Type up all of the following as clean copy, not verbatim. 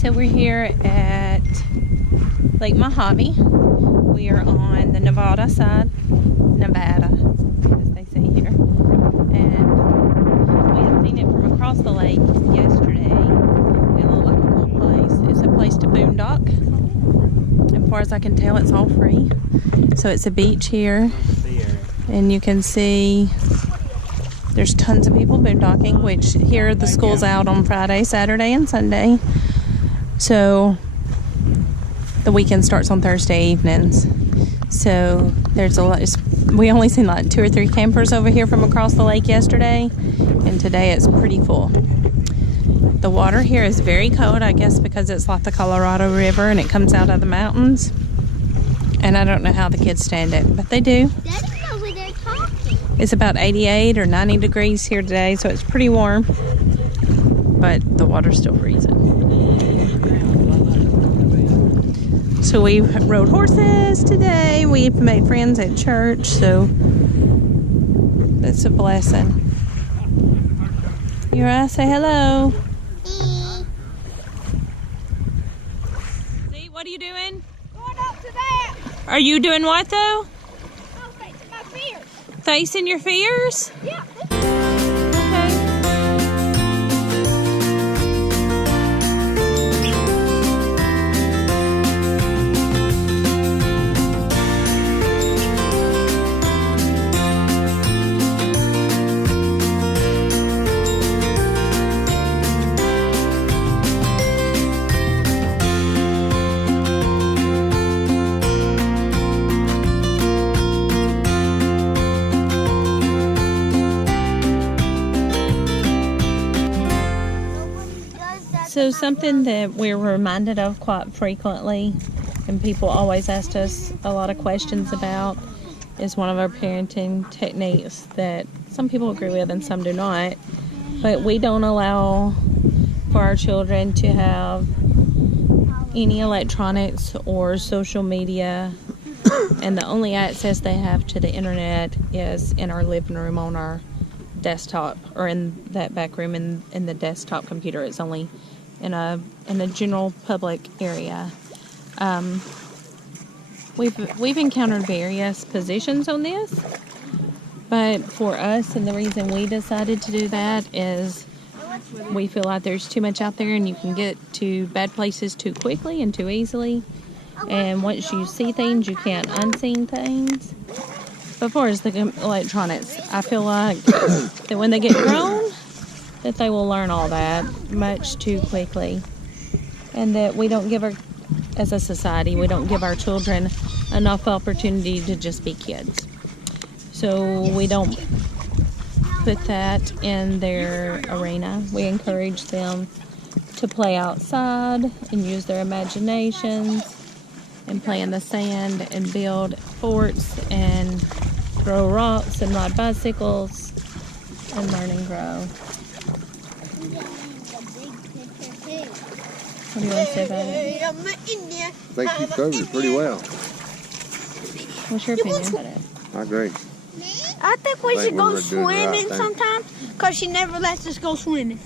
So we're here at Lake Mojave. We are on the Nevada side, Nevada, as they say here. And we had seen it from across the lake yesterday. It looked like a cool place. It's a place to boondock. As far as I can tell, it's all free. So it's a beach here. And you can see there's tons of people boondocking, which here the school's out on Friday, Saturday, and Sunday. So the weekend starts on Thursday evenings. So there's a lot. We only seen like 2 or 3 campers over here from across the lake yesterday, and today it's pretty full. The water here is very cold, I guess because it's like the Colorado River and it comes out of the mountains. And I don't know how the kids stand it, but they do. Daddy knows what they're talking. It's about 88 or 90 degrees here today, so it's pretty warm. But the water's still freezing. So we rode horses today. We've made friends at church, so that's a blessing. You right? Say hello. See, what are you doing? Going up to that. Are you doing what though? I'm facing my fears. Facing your fears? Yeah. So something that we're reminded of quite frequently, and people always ask us a lot of questions about, is one of our parenting techniques that some people agree with and some do not. But we don't allow for our children to have any electronics or social media, and the only access they have to the internet is in our living room on our desktop, or in that back room in the desktop computer. It's only in a general public area. We've encountered various positions on this, but for us, and the reason we decided to do that is we feel like there's too much out there and you can get to bad places too quickly and too easily. And once you see things, you can't unseen things. But as far as the electronics, I feel like that when they get grown, that they will learn all that much too quickly. And that we don't give as a society, we don't give our children enough opportunity to just be kids. So we don't put that in their arena. We encourage them to play outside and use their imaginations and play in the sand and build forts and throw rocks and ride bicycles and learn and grow. What do you want to say about it? I think you covered it pretty well. What's your opinion about it? I agree. I think we should go swimming sometimes, because she never lets us go swimming.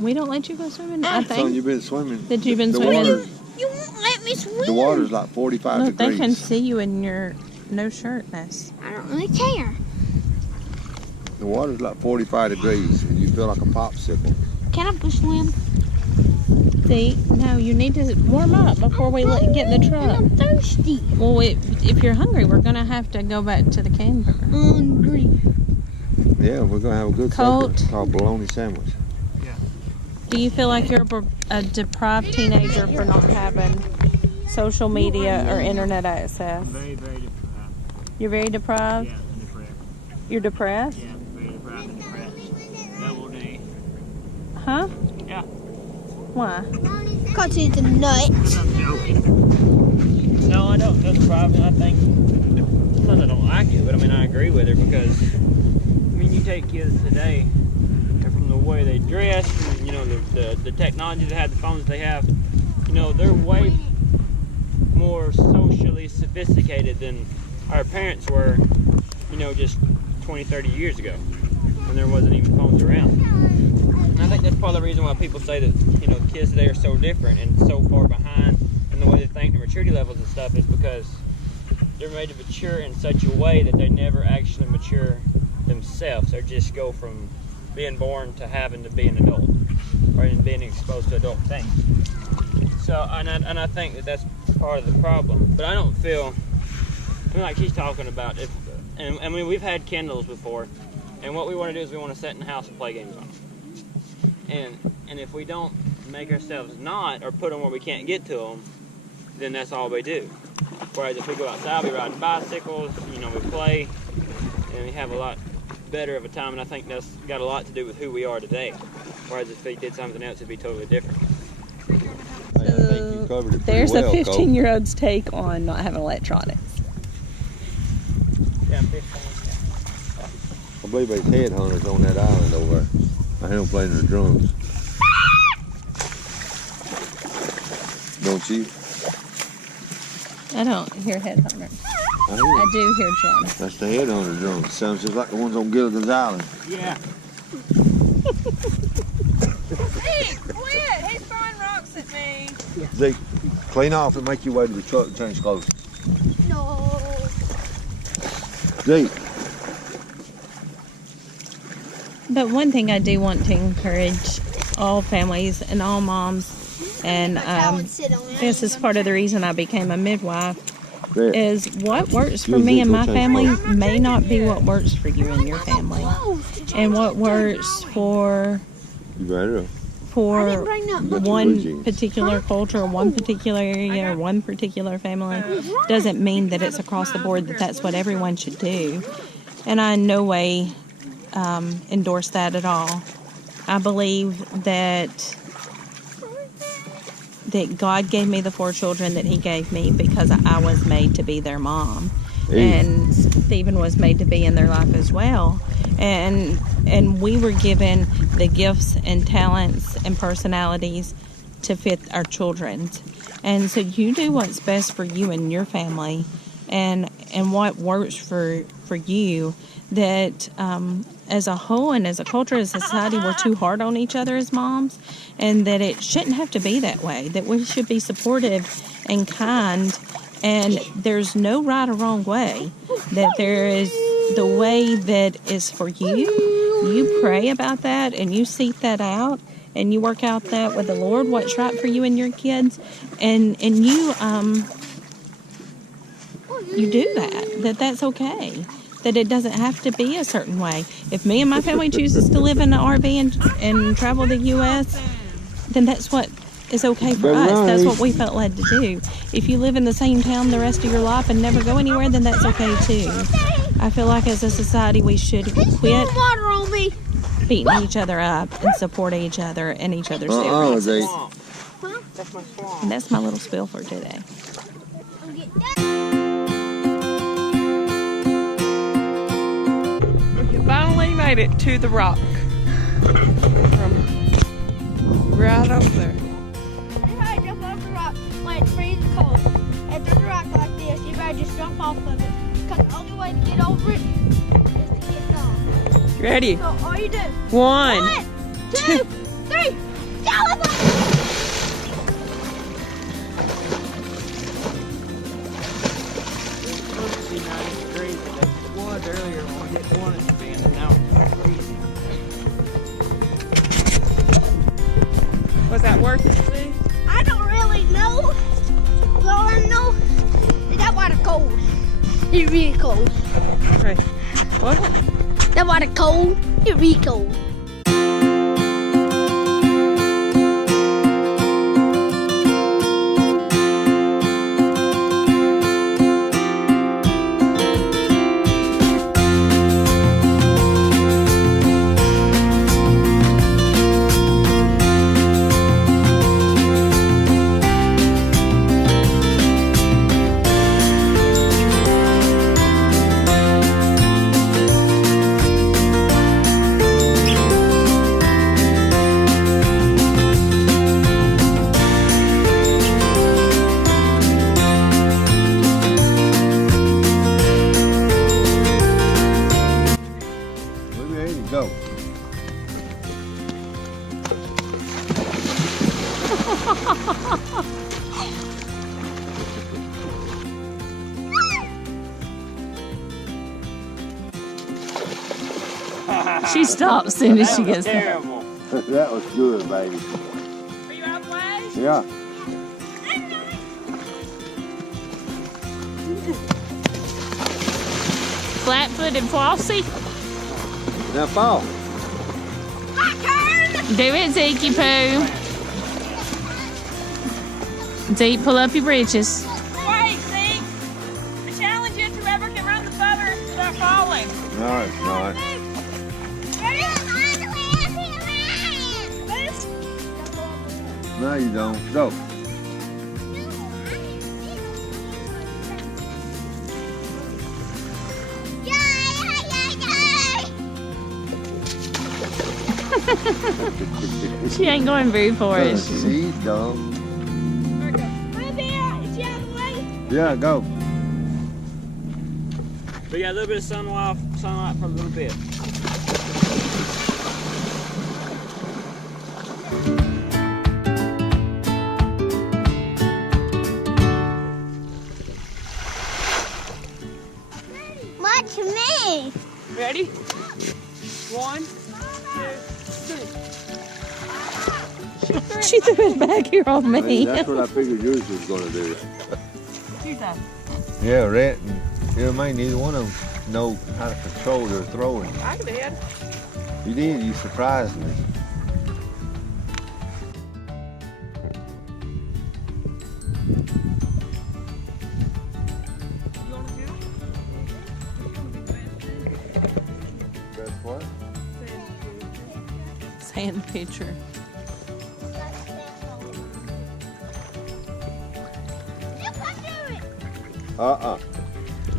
We don't let you go swimming? I So think you've been swimming. that you've been swimming. You won't let me swim. The water's like 45 Look, they degrees. can see you in your no shirtness. I don't really care. The water's like 45 degrees, and you feel like a popsicle. Can I go swim? See, no, you need to warm up before we get in the truck. I'm thirsty. Well, if you're hungry, we're going to have to go back to the camper. Hungry. Yeah, we're going to have a good Colt. supper called bologna sandwich. Do you feel like you're a deprived teenager for not having social media or internet access? Very, very deprived. You're very deprived? Yeah, I'm depressed. You're depressed? Yeah, very deprived and depressed. Double D. Huh? Yeah. Why? Because it's a nut. I'm joking. No, I don't feel deprived. I think, not that I don't like it, but I mean, I agree with her because, I mean, you take kids today, and from the way they dress, and, you know, the technology they have, the phones they have, you know, they're way more socially sophisticated than our parents were, you know, just 20, 30 years ago when there wasn't even phones around. And I think that's part of the reason why people say that, you know, kids today are so different and so far behind in the way they think, the maturity levels and stuff, is because they're made to mature in such a way that they never actually mature themselves. They just go from being born to having to be an adult, or in being exposed to adult things. So, and I think that that's part of the problem. But I don't feel, I mean, like she's talking about, and I mean, we've had Kindles before, and what we want to do is we want to sit in the house and play games on them. And if we don't make ourselves not, or put them where we can't get to them, then that's all we do. Whereas if we go outside, we ride bicycles, you know, we play, and we have a lot better of a time, and I think that's got a lot to do with who we are today. Whereas if we did something else, it'd be totally different. I think you covered it pretty There's well, a 15-year-old's take on not having electronics. Yeah, 15. I believe there's headhunters on that island over there. I hear them playing the drums. Don't you? I don't hear headhunters. I hear I it. do hear drums. That's the headhunter drums. Sounds just like the ones on Gilligan's Island. Yeah. Hey, quit! He's throwing rocks at me. Zeke, clean off and make your way to the truck and change clothes. No. Zeke. But one thing I do want to encourage all families and all moms, and this is part of the reason I became a midwife, There. is what works for me and my family may not be what works for you and your family. And what works for You better. for got your blue one jeans. particular culture, one particular area, or one particular family doesn't mean that it's across the board that that's what everyone should do. And I in no way endorse that at all. I believe that God gave me the 4 children that He gave me because I was made to be their mom. And Stephen was made to be in their life as well. And we were given the gifts and talents and personalities to fit our children's. And so you do what's best for you and your family, and what works for you. That as a whole and as a culture, as a society, we're too hard on each other as moms, and that it shouldn't have to be that way. That we should be supportive and kind, and there's no right or wrong way. That there is the way that is for you. You pray about that and you seek that out, and you work out that with the Lord, what's right for you and your kids, and you do that's okay. That it doesn't have to be a certain way. If me and my family chooses to live in an RV and travel the U.S., then that's what is okay for us. That's what we felt led to do. If you live in the same town the rest of your life and never go anywhere, then that's okay too. I feel like as a society we should quit beating each other up and support each other and each other's differences. That's my swamp. And that's my little spiel for today. Finally made it to the rock. From right over there. Everybody jump off the rock when it's freezing cold. If there's a rock like this, you better just jump off of it. Because the only way to get over it is to get gone. Ready? So all you do. 1, 1, 2, 3. Gallop! Supposed to be 90 degrees, but it was earlier when it wanted to be, and now it's freezing. was that worth it, Sue? I don't really know. All I know is that water cold. It's really cold. Okay. What? That water cold. It's really cold. She stops as soon as she That was gets there. terrible. That was good, baby. Are you out of the way? Yeah. Flat-footed Flossie. Now fall. My turn! Do it, Zeke Poo. Zeke, pull up your britches. Wait, see? The challenge is whoever can run the furthest without falling. No, it's not. No, you don't. Go. She ain't going very far, is she? She's dumb. Right there. Is she out of the way? Yeah, go. We got a little bit of sunlight for a little bit. Watch me. Ready? 1, 2, 3. She threw it back here on me. That's what I figured yours was gonna do. Shoot that. Yeah, Rhett and you know, man, neither one of them know how to control their throwing. I did. You did. You surprised me. You want to do it? That's what? Sand pitcher.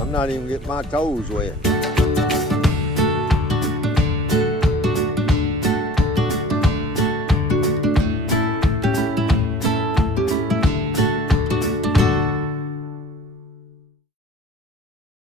I'm not even getting my toes wet.